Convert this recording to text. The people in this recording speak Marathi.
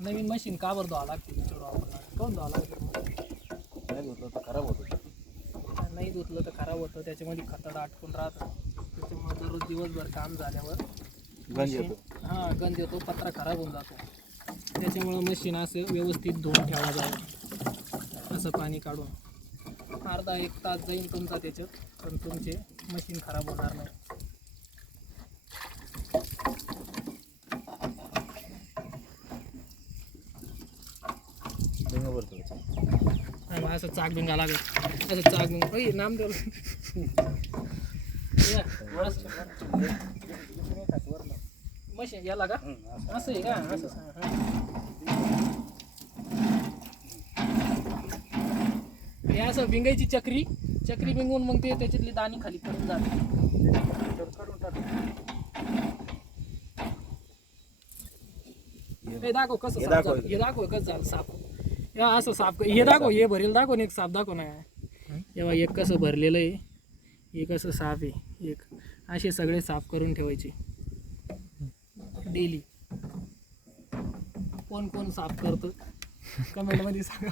नवीन मशीन का बरं धुवा लागते तिच्यावर वापरणार कोण धुवा लागते नाही धुतलं तर खराब होतं. नाही धुतलं तर खराब होतं त्याच्यामध्ये खताड अटकून राहतं त्याच्यामुळे दररोज दिवसभर काम झाल्यावर गंज येतो. हां गंज येतो पत्रा खराब होऊन जातो त्याच्यामुळं मशीन असं व्यवस्थित धुवून ठेवा जावं असं पाणी काढून अर्धा एक तास जाईल तुमचा त्याच्यात पण तुमचे मशीन खराब होणार नाही. शेंगा भरतो. असं चाक बिंगा लागत असं चाक बिंग नाम देऊ मशीन याला का असं आहे का असं हे असं बिंगायची चक्री बिंगून मग ते त्याच्यातली दाणी खाली करून जाते. हे दाखव कसं साफ झालं. हे दाखव कसं झालं साफ या असं साफ हे दाखव हे भरेल दाखव एक साफ दाखव ना तेव्हा एक कसं भरलेलं आहे हे कसं साफ आहे एक असे सगळे साफ करून ठेवायचे डेली. कोण साफ करतं कमेंटमध्ये सांगा.